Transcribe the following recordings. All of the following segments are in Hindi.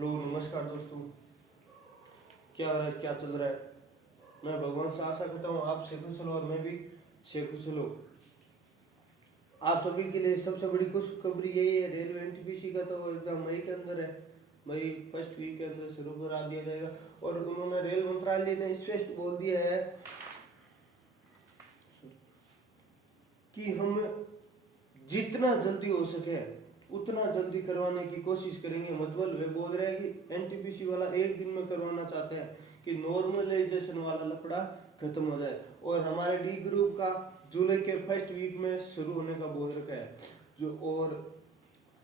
हेलो नमस्कार दोस्तों। क्या हो रहा है, क्या चल रहा है? मैं भगवान से आशा करता हूँ आप से कुशल और मैं भी से कुशल हूँ। आप सभी के लिए सबसे बड़ी खुशखबरी यही है, रेलवे एनटीपीसी का तो एग्जाम मई के अंदर है। मई फर्स्ट वीक के अंदर शुरू करा दिया जाएगा और उन्होंने रेल मंत्रालय ने स्पष्ट बोल दिया है कि हम जितना जल्दी हो सके उतना जल्दी करवाने की कोशिश करेंगे। मतलब वे बोल रहे हैं कि एनटीपीसी वाला एक दिन में करवाना चाहते हैं कि नॉर्मलाइजेशन वाला लफड़ा खत्म हो जाए। और हमारे डी ग्रुप का जुलाई के फर्स्ट वीक में शुरू होने का बोल रखा है जो। और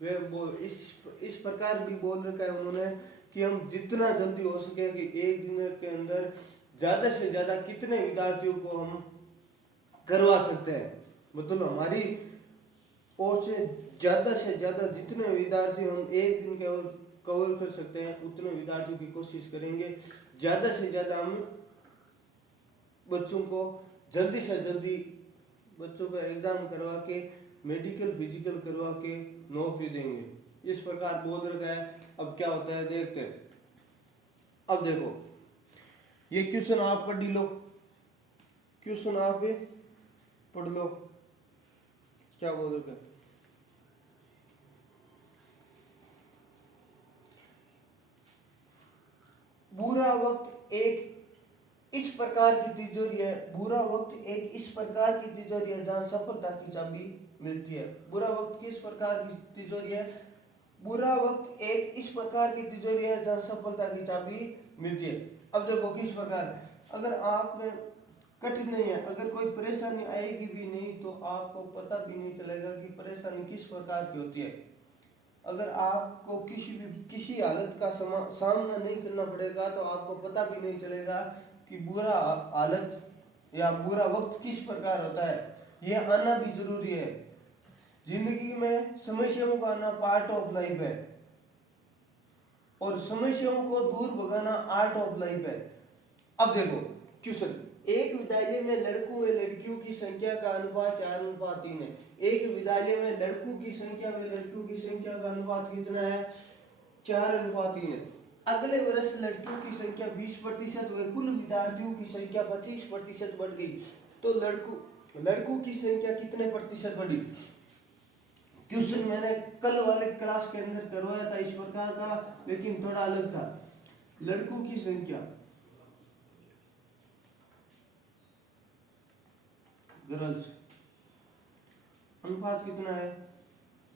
वे बोल इस प्रकार भी बोल रखा है उन्होंने कि हम जितना जल्दी हो सके कि एक दिन के अंदर ज़्यादा से ज़्यादा कितने विद्यार्थियों को हम करवा सकते हैं। मतलब हमारी और से ज़्यादा जितने विद्यार्थी हम एक दिन के कवर कर सकते हैं उतने विद्यार्थियों की कोशिश करेंगे। ज़्यादा से ज़्यादा हम बच्चों को जल्दी से जल्दी बच्चों का एग्ज़ाम करवा के मेडिकल फिजिकल करवा के नौकरी देंगे। इस प्रकार बोल रखा है। अब क्या होता है देखते हैं। अब देखो ये क्वेश्चन आप पढ़ लो, क्वेश्चन आप पढ़ लो क्या बोल रखा है। बुरा वक्त एक इस प्रकार की तिजोरी है। बुरा वक्त एक इस प्रकार की तिजोरी है जहां सफलता की चाबी मिलती है। बुरा वक्त किस प्रकार की तिजोरी है? बुरा वक्त एक इस प्रकार की तिजोरी है जहां सफलता की चाबी मिलती है। अब देखो किस प्रकार, अगर आप में कठिन नहीं है, अगर कोई परेशानी आएगी भी नहीं तो आपको पता भी नहीं चलेगा कि परेशानी किस प्रकार की होती है। अगर आपको किसी हालत का सामना नहीं करना पड़ेगा तो आपको पता भी नहीं चलेगा कि बुरा हालत या बुरा वक्त किस प्रकार होता है। यह आना भी जरूरी है। जिंदगी में समस्याओं का आना पार्ट ऑफ लाइफ है और समस्याओं को दूर भगाना आर्ट ऑफ लाइफ है। अब देखो क्वेश्चन, एक विद्यालय में लड़कों व लड़कियों की संख्या का अनुपात 4:3 है। एक विद्यालय में लड़कों की संख्या व लड़कियों की संख्या का अनुपात कितना है? 4:3 है। अगले वर्ष लड़कियों की संख्या 20% व कुल विद्यार्थियों की संख्या 25% बढ़ गई तो लड़कों की संख्या कितने प्रतिशत बढ़ी? क्वेश्चन मैंने कल वाले क्लास के अंदर करवाया था इस प्रकार का, लेकिन थोड़ा अलग था। लड़कों की संख्या गर्ल्स अनुपात कितना है?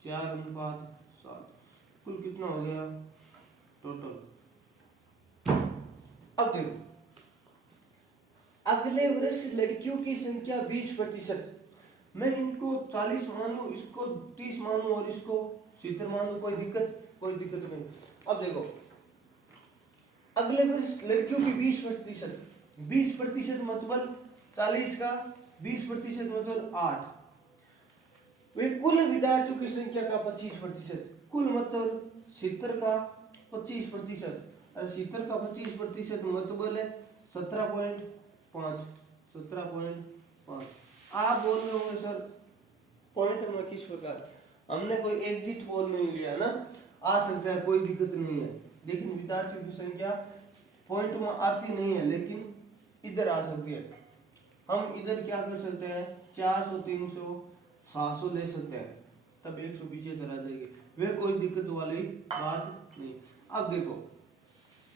4:7। कुल कितना हो गया टोटल? अब देखो अगले वर्ष लड़कियों की संख्या 20%। मैं इनको 40 मान लूं, इसको 30 मान लूं और इसको 70 मान लूं, कोई दिक्कत नहीं। अब देखो अगले वर्ष लड़कियों की 20%, 20% मतलब 40 का 20% मतलब 8। वे कुल विद्यार्थियों की संख्या का 25%, कुल मतलब 70 का 25%। और 70 का 25% मतलब है 17.5। 17.5। आप बोल रहे होंगे सर पॉइंट में किस प्रकार, हमने कोई एग्जिट पोल नहीं लिया ना, आ सकता है कोई दिक्कत नहीं है। लेकिन विद्यार्थियों की संख्या पॉइंट में आती नहीं है लेकिन इधर आ सकती है। हम इधर क्या कर सकते हैं? 400 300 700 ले सकते हैं, तब 100 पीछे इधर आ जाएगी। वे कोई दिक्कत वाली बात नहीं। अब देखो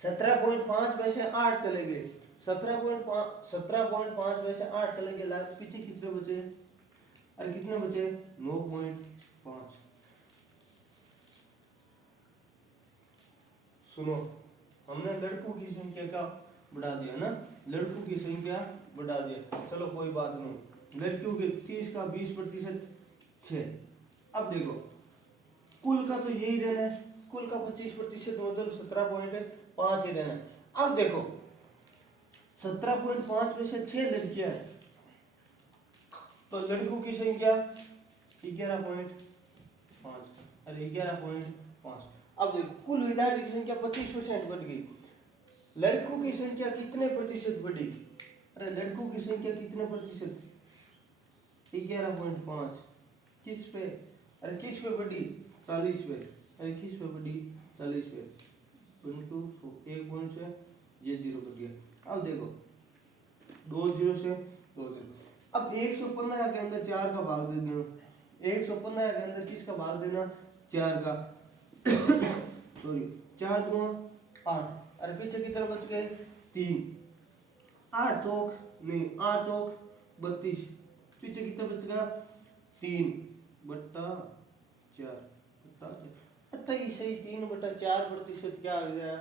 17.5 में से 8 चले गए, 17.5 में से 8 चले गए, पीछे कितने बचे? और कितने बचे? 9.5। सुनो, हमने लड़कों की संख्या का बढ़ा दिया ना, लड़कों की संख्या बढ़ा दिया, चलो कोई बात नहीं। लड़कियों के 30 का 20% 6। अब देखो कुल का तो यही रहना है, कुल का 25% मतलब 17.5 ही रहना है। अब देखो 17.5 में से 6 लड़कियां हैं तो लड़कों की संख्या 11.5 और 11.5। अब देखो कुल विद्यार्थी की संख्या 25% बढ़ गई, लड़कों की संख्या कितने प्रतिशत बढ़ी? अरे लड़कों की संख्या कितने प्रतिशत? 11.5। किस पे? अरे किस पे बढ़ी? 40 पे। अरे किस पे बढ़ी? 40 पे। इंटू 1 गुण से ये 0 कर दिया। अब देखो 2 0 से 2 0। अब 115 के अंदर 4 का भाग दे देना। 115 के अंदर किसका भाग देना? 4 का। सॉरी 4 2 8। अरे पीछे कितना बच गए? 3। 8 चौक नहीं 8 चौक 32। पीछे कितना बच गया? 3 बट्टा 4 बट्टा 28 ही 3/4% क्या हो गया?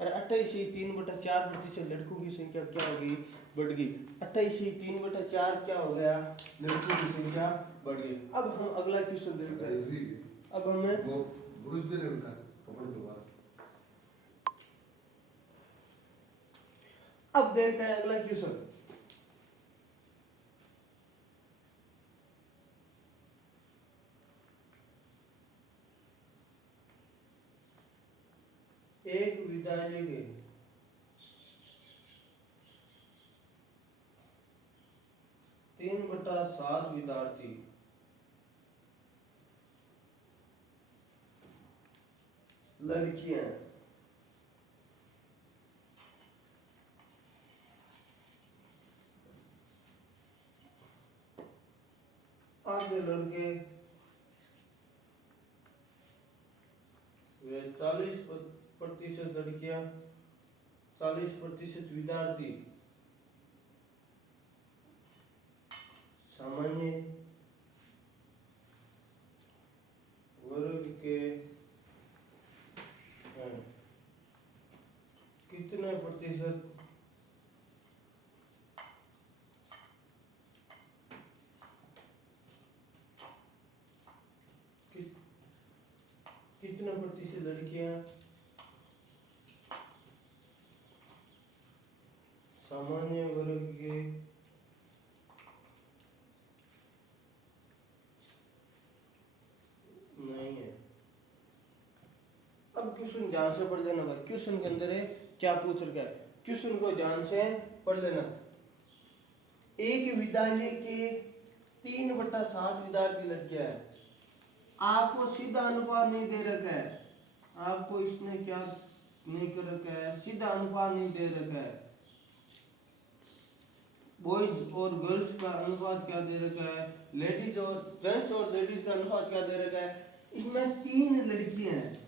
अरे 28 ही 3/4% लड़कों की संख्या क्या हो गई? बढ़ गई। 28 ही 3/4 क्या हो गया? लड़कों की संख्या बढ़ गई। अब हम अगला क्वेश्चन देखते हैं। अब हमें वो ब्रुश देने में कपड़े दोबारा। अब देखते हैं अगला क्वेश्चन। एक विद्यालय के 3/7 विद्यार्थी लड़कियां आधे लड़के वे 40% लड़कियां 40% विद्यार्थी सामान्य वर्ग के हैं। कितने प्रतिशत कितने प्रतिशत लड़कियां सामान्य वर्ग के नहीं है? अब क्वेश्चन ध्यान से पढ़ लेना भाई। क्वेश्चन के अंदर है क्या पूछ रखा है, क्वेश्चन को ध्यान से पढ़ लेना। एक विद्यालय के 3/7 विद्यार्थी लड़कियां हैं। आपको सीधा अनुपात नहीं दे रखा है, आपको इसने क्या नहीं कर रखा है? सीधा अनुपात नहीं दे रखा है। बॉयज और गर्ल्स का अनुपात क्या दे रखा है? लेडीज और जेंट्स और लेडीज का अनुपात क्या दे रखा है? इसमें 3 लड़कियां हैं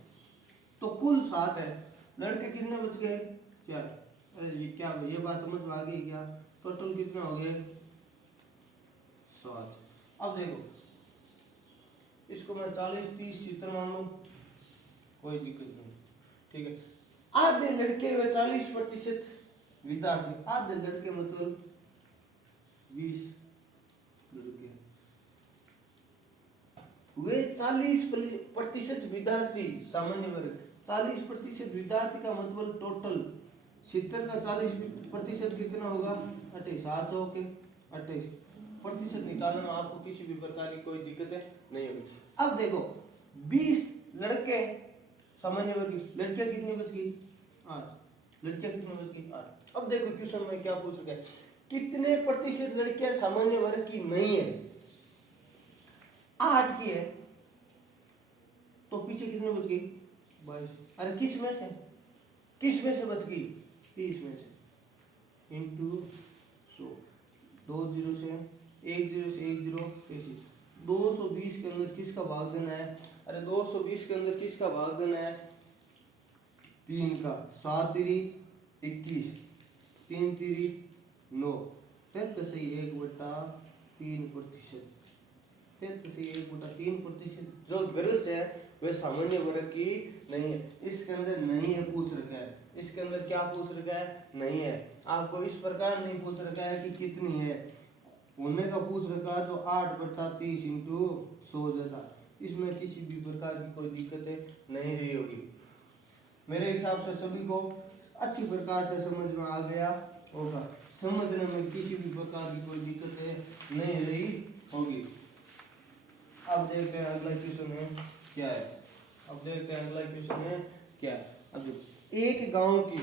तो कुल 7 है। लड़के कितने बच गए? 4। अरे ये क्या, ये बात समझ में आ गई क्या? टोटल कितने हो गए? 7। अब देखो इसको मैं 40 30 70 मान लूं, कोई दिक्कत नहीं, ठीक है। आधे लड़के व 40% विद्यार्थी, आधे लड़के मतलब 20 लड़के वे 40% विद्यार्थी सामान्य वर्ग। 40% विद्यार्थी का मतलब टोटल 70 का 40% कितना होगा? 28। 7 चौके 28% निकालने में आपको किसी भी प्रकार की कोई दिक्कत नहीं होगी। अब देखो 20 लड़के सामान्य वर्ग, लड़कियां कितनी बच गई? 8। लड़कियां कितनी बच गई? 8। अब देखो क्वेश्चन में क्या पूछ रखा है, कितने प्रतिशत लड़कियां सामान्य वर्ग की नहीं है? 8 की है तो पीछे कितने बच गई? 22। अरे किस में से बच गई? 30 में से इंटू 100। 2 0 से 1 0 से 1 0 33। 220 के अंदर किसका भाग देना है? अरे 220 के अंदर किसका भाग देना है? 3 का। 7 तिरी 21, 3 तिरी 9, 1/3%। 1/3% जो गर्ल्स है वे सामान्य वर्ग की नहीं है। इसके अंदर नहीं है पूछ रखा है। इसके अंदर क्या पूछ रखा है? नहीं है। आपको इस प्रकार नहीं पूछ रखा है कि कितनी है, होने का पूछ रखा है तो 8/30 इंटू 100 जाता। इसमें किसी भी प्रकार की कोई दिक्कत नहीं रही होगी। मेरे हिसाब से सभी को अच्छी प्रकार से समझ में आ गया होगा। समझने में किसी भी प्रकार की कोई दिक्कत नहीं रही होगी। अब देखते हैं अगला क्वेश्चन है क्या है। अब देखते हैं अगला क्वेश्चन है क्या है। अब एक गांव की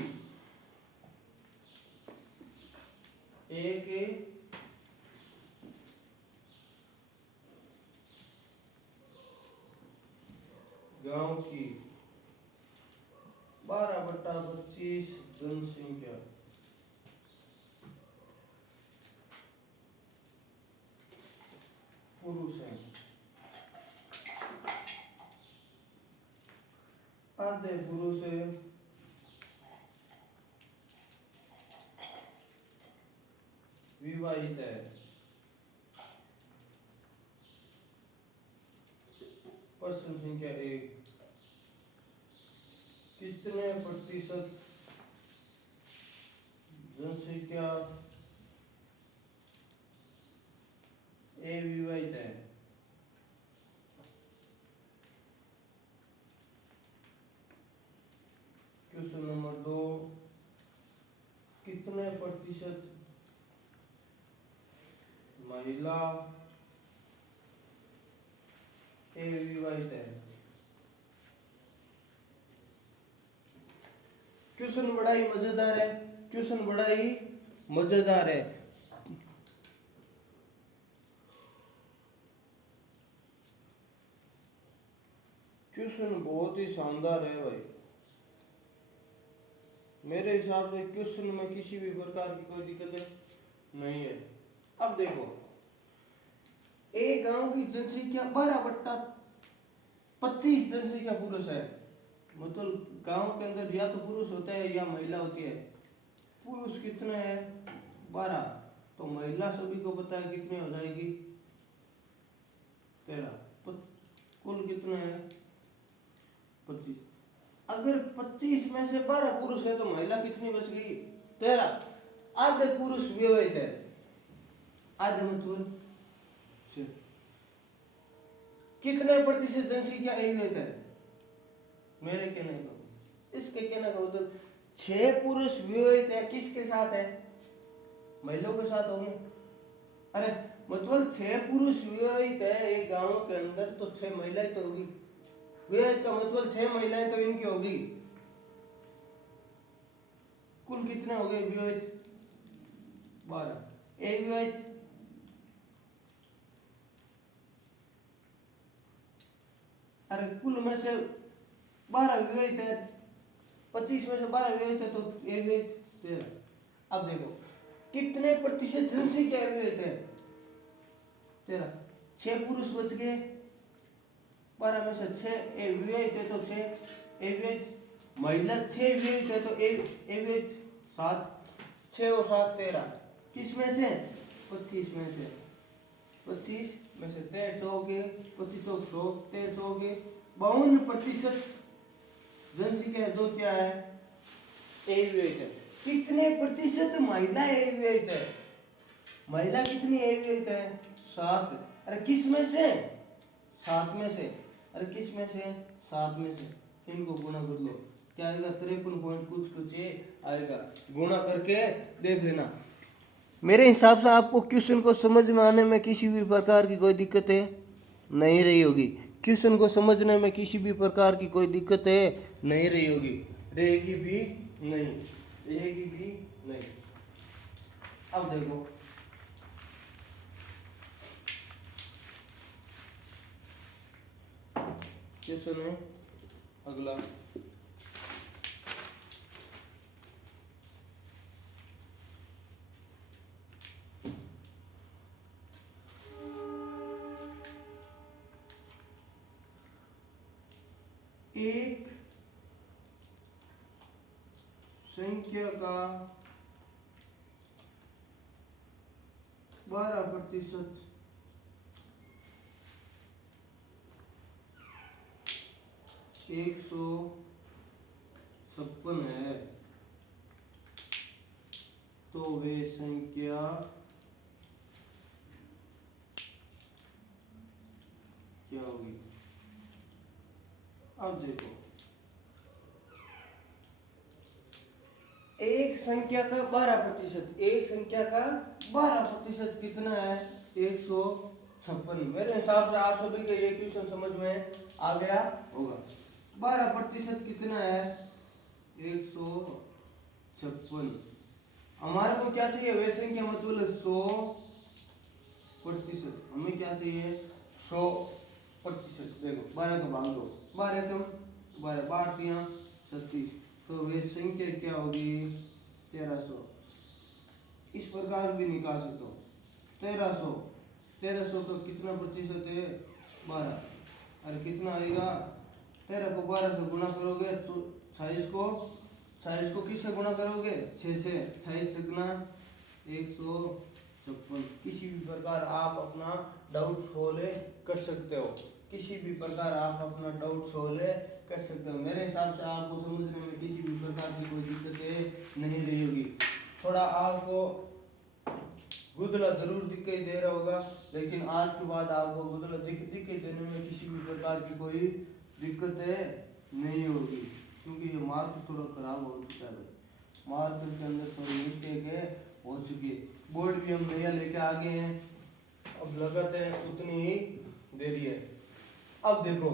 12/25 जनसंख्या पुरुष है, आधे पुरुष है, विवाहित है, प्रश्न संख्या 1, कितने प्रतिशत जनसंख्या अविवाहित है? क्वेश्चन नंबर 2, कितने प्रतिशत महिला अविवाहित है? क्वेश्चन बड़ा ही मजेदार है, क्वेश्चन बड़ा ही मजेदार है। क्वेश्चन बहुत ही शानदार है भाई। मेरे हिसाब से क्वेश्चन में किसी भी प्रकार की कोई दिक्कत नहीं है। अब देखो, एक गांव की जनसंख्या 12/25 जनसंख्या पुरुष है, मतलब गांव के अंदर या तो पुरुष होता है या महिला होती है। पुरुष कितने हैं? 12, तो महिला सभी को पता है कितनी हो जाएगी? 13। कुल कितने हैं? 25। अगर 25 में से 12 पुरुष है तो महिला कितनी बच गई? 13। आधे पुरुष विवाहित है, आधे मतलब कितने प्रतिशत जनसंख्या अविवाहित है? मेरे कहने का, इसके कहने का मतलब 6 पुरुष विवाहित है, किसके साथ है? महिलाओं के साथ होंगे। अरे मतलब 6 पुरुष विवाहित है एक गांव के अंदर, तो 6 महिलाएं तो होगी। विवाहित का मतलब 6 महिलाएं तो इनकी होगी। कुल कितने हो गए विवाहित? 12। अविवाहित अरे कुल में से 12 विवाहित है, 25 में से 12 विवाहित है, तो अविवाहित 13। अब देखो कितने प्रतिशत जनसंख्या अविवाहित है? 13। 6 पुरुष बच गए, 12 में से 6 विवाहित है तो 6 अविवाहित, महिला 6 विवाहित है तो अविवाहित 7, 6 और 7 13। किस में से? 25 में से। 25 में से 13 चौके, 25 चौक 100, 13 चौके 52% जनसंख्या जो क्या है? अविवाहित है। कितने प्रतिशत महिला अविवाहित है? महिला कितनी अविवाहित है? 7। अरे किस में से? 7 में से। अरे किस में से? 7 में से। इनको गुणा कर लो, क्या आएगा? 53 पॉइंट कुछ ये आएगा। गुणा करके देख लेना। मेरे हिसाब से आपको क्वेश्चन को समझ में आने में किसी भी प्रकार की कोई दिक्कत है नहीं रही होगी। क्वेश्चन को समझने में किसी भी प्रकार की कोई दिक्कत है नहीं रही होगी, रहेगी भी नहीं, रहेगी भी नहीं। अब देखो, क्वेश्चन है अगला। एक संख्या का 12% 156 है, तो वे संख्या क्या होगी? अब देखो, एक संख्या का 12%, एक संख्या का 12% कितना है? 156। मेरे हिसाब से आप सभी को ये क्वेश्चन समझ में आ गया होगा। 12% कितना है? 156। हमारे को क्या चाहिए? वे संख्या मतलब 100%। हमें क्या चाहिए? 100%। देखो 12 को भाग दो, 12 कम 12, 12 36, तो वे संख्या क्या होगी 1300। इस प्रकार भी निकाल सकते हो 1300। 1300 का कितना प्रतिशत है 12 और कितना आएगा 13 को 12 से गुणा करोगे तो 26 को किससे गुणा करोगे 6 से 26 गुना 156। किसी भी प्रकार आप अपना डाउट सोल्व कर सकते हो, किसी भी प्रकार आप अपना डाउट सोल्व कर सकते हो। मेरे हिसाब से आपको समझने में किसी भी प्रकार की कोई दिक्कतें नहीं रही होगी। थोड़ा आपको गुदला जरूर दिखाई दे रहा होगा, लेकिन आज के बाद आपको गुदला दिखाई देने में किसी भी प्रकार की कोई दिक्कतें नहीं होगी, क्योंकि ये मार्क थोड़ा खराब हो चुका है भाई। मार्क के अंदर थोड़ी मिस्टेक है हो चुकी है। बोर्ड भी हम नया लेके आ गए हैं, अब लगाते हैं उतनी ही देरी है। अब देखो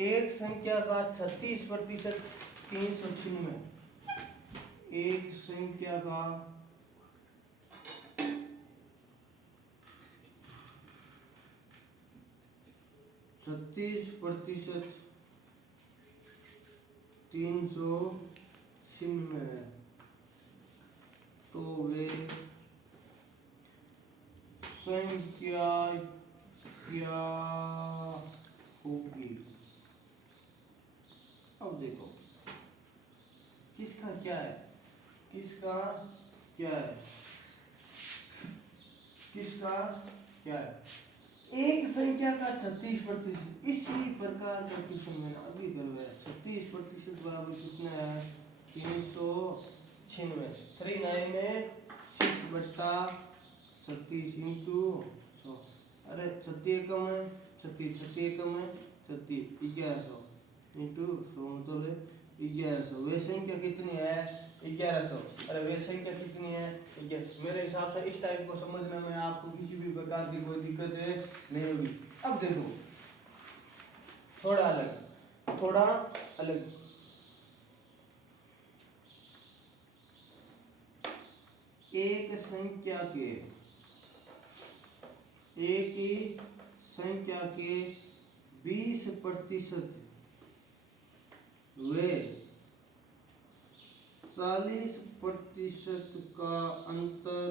एक संख्या का 36% 396, एक संख्या का 36% 396 है, तो वे संख्या क्या होगी। अब देखो किसका क्या है, किसका क्या है, किसका क्या है। एक संख्या का 36%, इसी प्रकार का क्वेश्चन मैंने अभी करवाया। 36% बराबर कितना है 396। 39 में 6 बट्टा 36 इंटू 100। अरे 36 एकम है 36 एकम है 36 1100 इंटू 100 मतलब 1100। वे संख्या कितनी है 1100। अरे वे संख्या कितनी है 1100। मेरे हिसाब से इस टाइप को समझने में आपको किसी भी प्रकार की कोई दिक्कत नहीं होगी। अब देखो थोड़ा अलग एक ही संख्या के 20% वे 40% का अंतर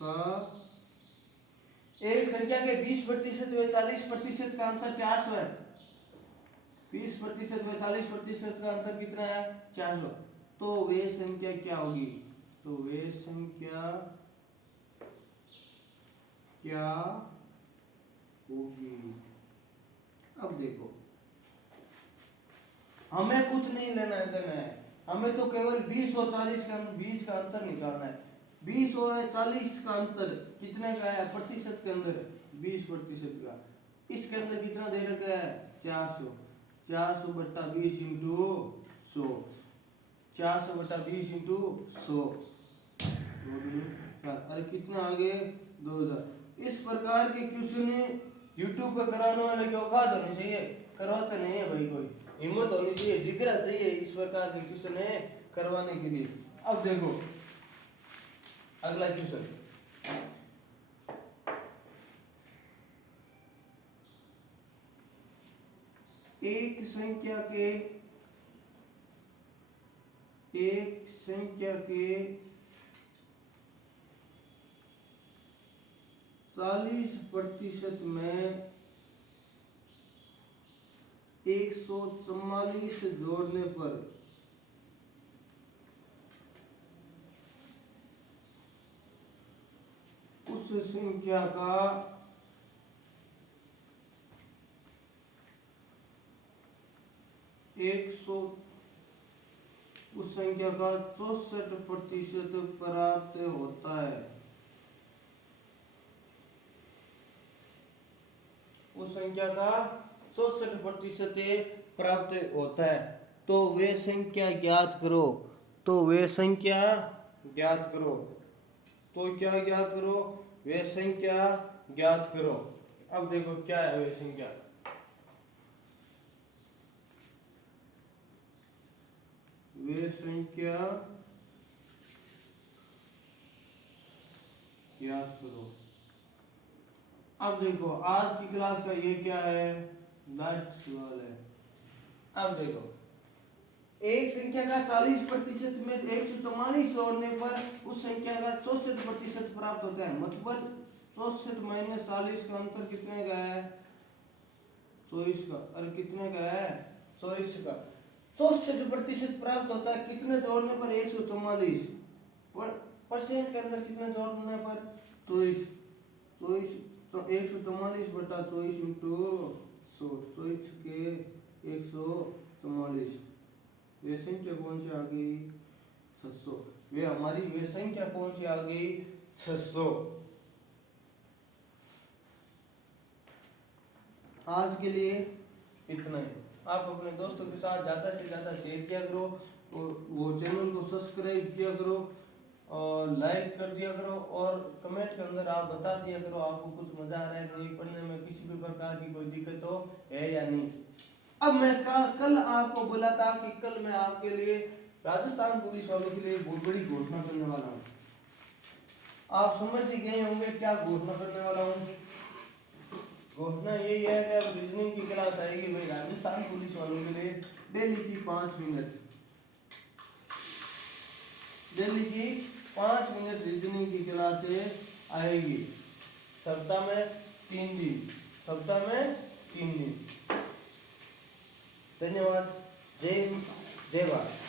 का, एक संख्या के 20% व 40% का अंतर 400 है। 20% व 40% का अंतर कितना है 400। तो वे संख्या क्या होगी, तो वे संख्या क्या होगी। अब देखो हमें कुछ नहीं लेना देना है, हमें तो केवल 20 और 40 का 20 का अंतर निकालना है। 20 और 40 का अंतर कितने का है प्रतिशत के अंदर 20% का। इसके अंदर कितना दे रखा है 400। 400 बट्टा 20 इंटू 100, 400 बट्टा 20 इंटू 100, अरे कितना आगे 2000। इस प्रकार के क्वेश्चन यूट्यूब पर कराने वाले की औकात होनी चाहिए, करवाते नहीं है भाई, कोई हिम्मत होनी चाहिए, जिगरा चाहिए इस प्रकार के क्वेश्चन है करवाने के लिए। अब देखो अगला क्वेश्चन, एक संख्या के 40% में 144 जोड़ने पर उस संख्या का उस संख्या का 64% प्राप्त होता है। उस संख्या का 64% प्राप्त होता है। तो वे संख्या ज्ञात करो, तो वे संख्या ज्ञात करो, तो क्या ज्ञात करो वे संख्या ज्ञात करो। अब देखो क्या है वे संख्या, वे संख्या ज्ञात करो। अब देखो आज की क्लास का ये क्या है लास्ट सवाल है। अब देखो, एक संख्या का 40% में 144 जोड़ने पर उस संख्या का 64% प्राप्त होता है। मतलब 64 माइनस 40 का अंतर कितने का है? 24 का। और कितने का है? 24 का। 64% प्राप्त होता है कितने जोड़ने पर? 144 परसेंट के अंदर कितने जोड़ने पर? 24। 144 बटा 24 इंटू 100, 24 के 144। वे संख्या कौन सी आ गई? 600। वे हमारी वे संख्या कौन सी आ गई? 600। आज के लिए इतना ही। आप अपने दोस्तों के साथ ज़्यादा से ज़्यादा शेयर किया करो और वो चैनल को सब्सक्राइब किया करो और लाइक कर दिया करो और कमेंट के अंदर आप बता दिया करो आपको कुछ मजा आ रहा है नहीं, पढ़ने में किसी भी प्रकार की कोई दिक्कत हो है या नहीं। अब मैं कल आपको बोला था कि कल मैं आपके लिए राजस्थान पुलिस वालों के लिए बहुत बड़ी घोषणा करने वाला हूँ। आप समझ ही गए होंगे क्या घोषणा करने वाला हूँ। घोषणा यही है कि अब रीजनिंग की क्लास आएगी भाई राजस्थान पुलिस वालों के लिए डेली की 5 मिनट। डेली की 5 मिनट रीजनिंग की क्लास आएगी सप्ताह में 3 दिन। सप्ताह में 3 दिन। धन्यवाद। जय हिंद, जय भारत।